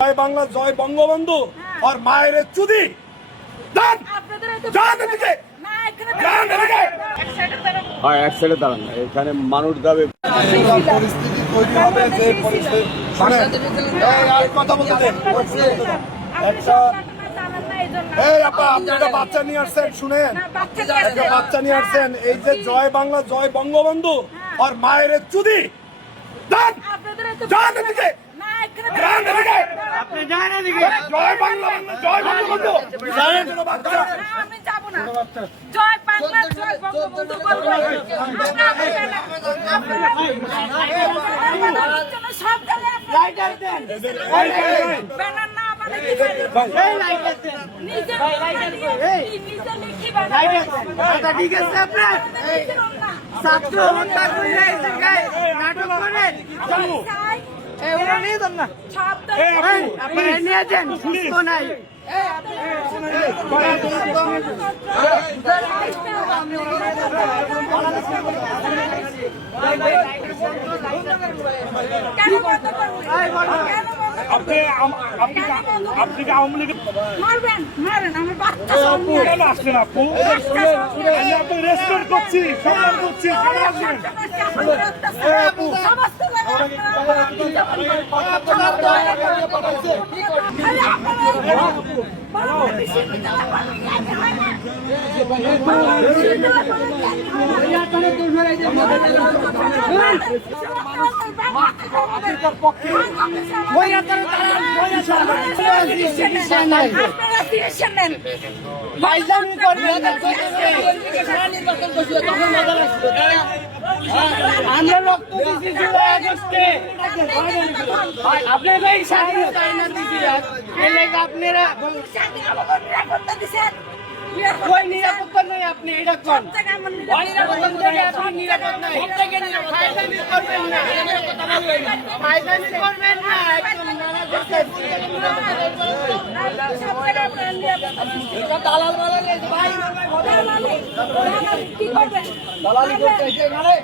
জয় বাংলা, জয় বঙ্গবন্ধু আর মায়ের চুদি এক সাইডে দাঁড়ান, এখানে মানুষ যাবে। পরিস্থিতি তৈরি হবে যে পরিস্থিতি কথা বলতে দেন। একটা বাচ্চা নিয়ে আসছেন, শুনেন, একটা বাচ্চা নিয়ে আসছেন। এই যে জয় বাংলা, জয় বঙ্গবন্ধু আর মায়ের চুদি জয় বাংলা, জয় বঙ্গবন্ধু। আমি যাবো না। জয় বাংলা, জয় বঙ্গবন্ধু বলবো। সব ব্যানার না ঠিক আছে, আপনার ছাত্র হত্যা করে নাটক করেন, আপনারা নিয়েছেন সুস্থ নাই। আপনি কি আওয়ামী লীগ মারবেন? মারেন, আমার বাচ্চা কেন আসলেন? আপু আমি আপনাকে রেসপেক্ট করছি, সম্মান করছি, কেন আসলেন? আমরা রক্ত দিচ্ছি জুলাই আগস্টে, আপনারা এই স্বাধীনতা এনে দিয়েছিলেন, আপনারা ওই নিরাপত্তা নয়। আপনি এটা কোন নিরাপদ নয়, ফায়দানি করবেন না, ফায়দানি করবেন না। দালাল মালাল ভাই কি করবেন? দালালি করতে জয় বাংলা,